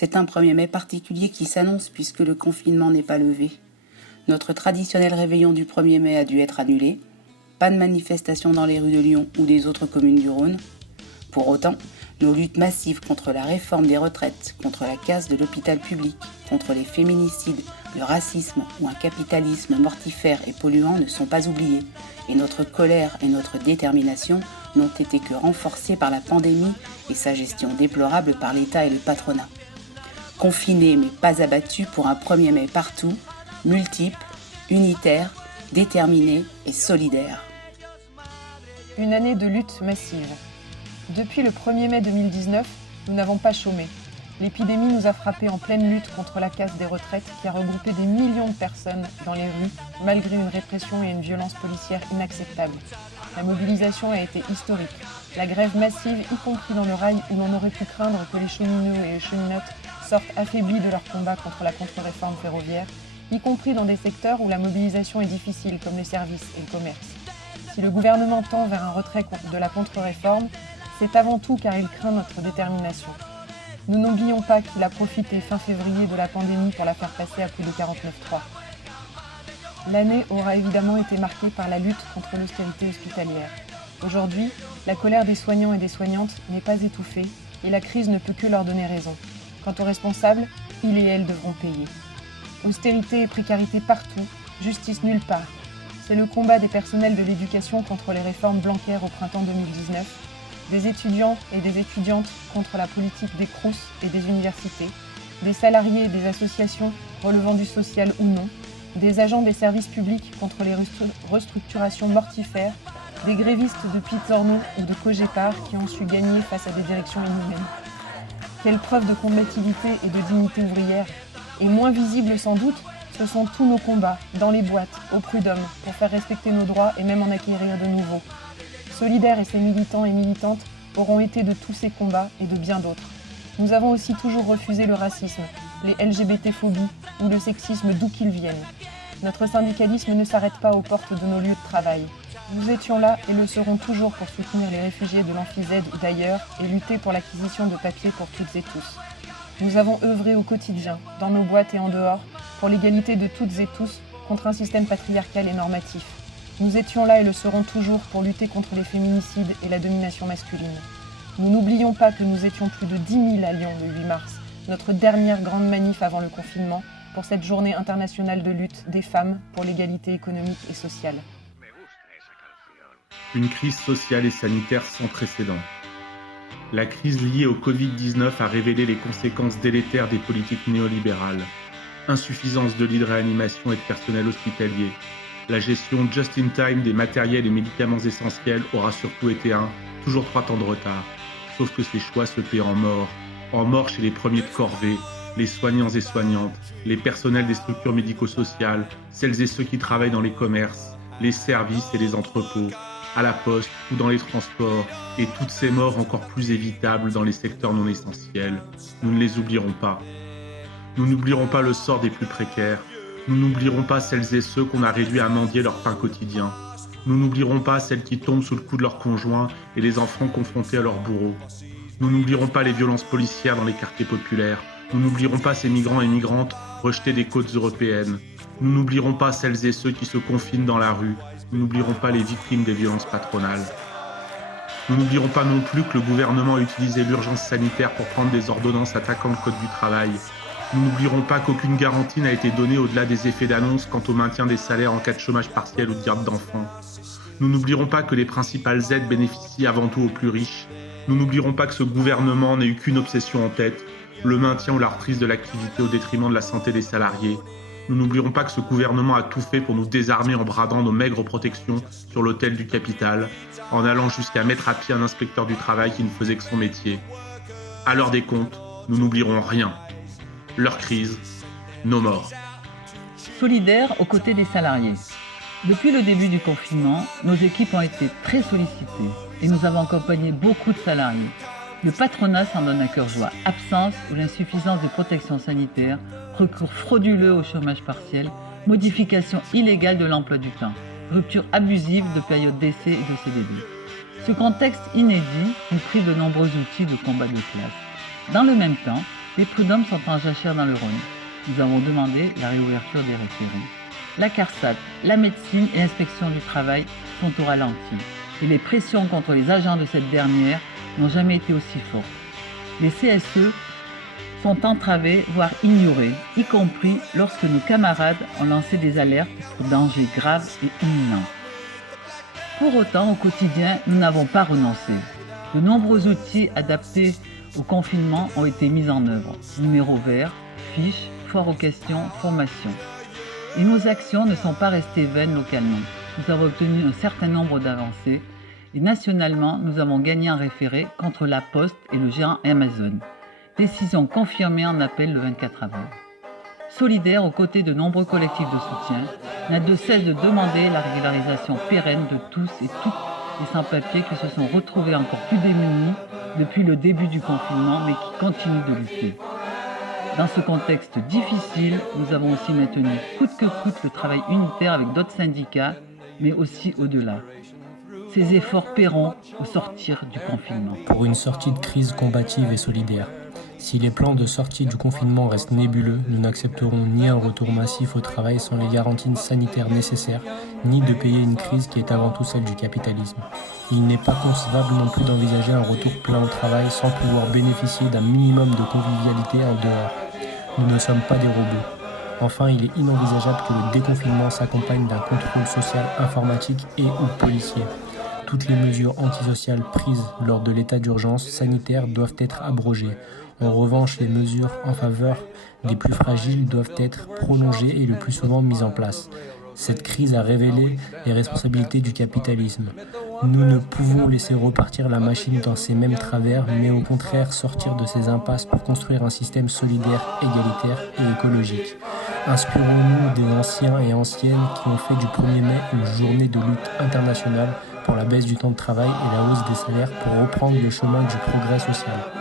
C'est un 1er mai particulier qui s'annonce puisque le confinement n'est pas levé. Notre traditionnel réveillon du 1er mai a dû être annulé. Pas de manifestation dans les rues de Lyon ou des autres communes du Rhône. Pour autant, nos luttes massives contre la réforme des retraites, contre la casse de l'hôpital public, contre les féminicides, le racisme ou un capitalisme mortifère et polluant ne sont pas oubliées. Et notre colère et notre détermination n'ont été que renforcées par la pandémie et sa gestion déplorable par l'État et le patronat. Confinés mais pas abattus pour un 1er mai partout, multiple, unitaire, déterminé et solidaire. Une année de lutte massive. Depuis le 1er mai 2019, nous n'avons pas chômé. L'épidémie nous a frappés en pleine lutte contre la casse des retraites qui a regroupé des millions de personnes dans les rues, malgré une répression et une violence policière inacceptables. La mobilisation a été historique. La grève massive, y compris dans le rail où l'on aurait pu craindre que les cheminots et les cheminotes sortent affaiblis de leur combat contre la contre-réforme ferroviaire, y compris dans des secteurs où la mobilisation est difficile, comme les services et le commerce. Si le gouvernement tend vers un retrait de la contre-réforme, c'est avant tout car il craint notre détermination. Nous n'oublions pas qu'il a profité fin février de la pandémie pour la faire passer à coup de 49.3. L'année aura évidemment été marquée par la lutte contre l'austérité hospitalière. Aujourd'hui, la colère des soignants et des soignantes n'est pas étouffée et la crise ne peut que leur donner raison. Quant aux responsables, ils et elles devront payer. Austérité et précarité partout, justice nulle part. C'est le combat des personnels de l'éducation contre les réformes Blanquer au printemps 2019, des étudiants et des étudiantes contre la politique des Crous et des universités, des salariés et des associations relevant du social ou non, des agents des services publics contre les restructurations mortifères, des grévistes de Pizzorno ou de Cogépar qui ont su gagner face à des directions inhumaines. Quelle preuve de combativité et de dignité ouvrière. Et moins visible sans doute, ce sont tous nos combats, dans les boîtes, au prud'homme, pour faire respecter nos droits et même en acquérir de nouveaux. Solidaires et ses militants et militantes auront été de tous ces combats et de bien d'autres. Nous avons aussi toujours refusé le racisme, les LGBT-phobies ou le sexisme d'où qu'ils viennent. Notre syndicalisme ne s'arrête pas aux portes de nos lieux de travail. Nous étions là et le serons toujours pour soutenir les réfugiés de l'Amphi-Z ou d'ailleurs et lutter pour l'acquisition de papiers pour toutes et tous. Nous avons œuvré au quotidien, dans nos boîtes et en dehors, pour l'égalité de toutes et tous contre un système patriarcal et normatif. Nous étions là et le serons toujours pour lutter contre les féminicides et la domination masculine. Nous n'oublions pas que nous étions plus de 10 000 à Lyon le 8 mars, notre dernière grande manif avant le confinement, pour cette journée internationale de lutte des femmes pour l'égalité économique et sociale. Une crise sociale et sanitaire sans précédent. La crise liée au Covid-19 a révélé les conséquences délétères des politiques néolibérales. Insuffisance de lits de réanimation et de personnel hospitalier. La gestion just-in-time des matériels et médicaments essentiels aura surtout été toujours 3 temps de retard. Sauf que ces choix se paient en mort chez les premiers de corvée, les soignants et soignantes, les personnels des structures médico-sociales, celles et ceux qui travaillent dans les commerces, les services et les entrepôts, à la poste ou dans les transports, et toutes ces morts encore plus évitables dans les secteurs non essentiels. Nous ne les oublierons pas. Nous n'oublierons pas le sort des plus précaires. Nous n'oublierons pas celles et ceux qu'on a réduits à mendier leur pain quotidien. Nous n'oublierons pas celles qui tombent sous le coup de leurs conjoints et les enfants confrontés à leurs bourreaux. Nous n'oublierons pas les violences policières dans les quartiers populaires. Nous n'oublierons pas ces migrants et migrantes rejetés des côtes européennes. Nous n'oublierons pas celles et ceux qui se confinent dans la rue. Nous n'oublierons pas les victimes des violences patronales. Nous n'oublierons pas non plus que le gouvernement a utilisé l'urgence sanitaire pour prendre des ordonnances attaquant le code du travail. Nous n'oublierons pas qu'aucune garantie n'a été donnée au-delà des effets d'annonce quant au maintien des salaires en cas de chômage partiel ou de garde d'enfants. Nous n'oublierons pas que les principales aides bénéficient avant tout aux plus riches. Nous n'oublierons pas que ce gouvernement n'a eu qu'une obsession en tête, le maintien ou la reprise de l'activité au détriment de la santé des salariés. Nous n'oublierons pas que ce gouvernement a tout fait pour nous désarmer en bradant nos maigres protections sur l'autel du capital, en allant jusqu'à mettre à pied un inspecteur du travail qui ne faisait que son métier. À l'heure des comptes, nous n'oublierons rien. Leur crise, nos morts. Solidaires aux côtés des salariés. Depuis le début du confinement, nos équipes ont été très sollicitées et nous avons accompagné beaucoup de salariés. Le patronat s'en donne à cœur joie. Absence ou l'insuffisance de protection sanitaire, recours frauduleux au chômage partiel, modification illégale de l'emploi du temps, rupture abusive de période d'essai et de CDD. Ce contexte inédit nous prive de nombreux outils de combat de classe. Dans le même temps, Les prud'hommes sont en jachère dans le Rhône. Nous avons demandé la réouverture des référés. La CARSAT, la médecine et l'inspection du travail sont au ralenti. Et les pressions contre les agents de cette dernière n'ont jamais été aussi fortes. Les CSE sont entravés, voire ignorés, y compris lorsque nos camarades ont lancé des alertes pour dangers graves et imminents. Pour autant, au quotidien, nous n'avons pas renoncé. De nombreux outils adaptés au confinement ont été mis en œuvre. Numéros verts, fiches, foires aux questions, formations. Et nos actions ne sont pas restées vaines localement. Nous avons obtenu un certain nombre d'avancées et nationalement, nous avons gagné un référé contre la Poste et le géant Amazon. Décision confirmée en appel le 24 avril. Solidaire aux côtés de nombreux collectifs de soutien, n'a de cesse de demander la régularisation pérenne de tous et toutes les sans-papiers qui se sont retrouvés encore plus démunis depuis le début du confinement, mais qui continuent de lutter. Dans ce contexte difficile, nous avons aussi maintenu coûte que coûte le travail unitaire avec d'autres syndicats, mais aussi au-delà. Ces efforts paieront au sortir du confinement. Pour une sortie de crise combative et solidaire. Si les plans de sortie du confinement restent nébuleux, nous n'accepterons ni un retour massif au travail sans les garanties sanitaires nécessaires, ni de payer une crise qui est avant tout celle du capitalisme. Il n'est pas concevable non plus d'envisager un retour plein au travail sans pouvoir bénéficier d'un minimum de convivialité en dehors. Nous ne sommes pas des robots. Enfin, il est inenvisageable que le déconfinement s'accompagne d'un contrôle social informatique et ou policier. Toutes les mesures antisociales prises lors de l'état d'urgence sanitaire doivent être abrogées. En revanche, les mesures en faveur des plus fragiles doivent être prolongées et le plus souvent mises en place. Cette crise a révélé les responsabilités du capitalisme. Nous ne pouvons laisser repartir la machine dans ses mêmes travers, mais au contraire sortir de ces impasses pour construire un système solidaire, égalitaire et écologique. Inspirons-nous des anciens et anciennes qui ont fait du 1er mai une journée de lutte internationale pour la baisse du temps de travail et la hausse des salaires pour reprendre le chemin du progrès social.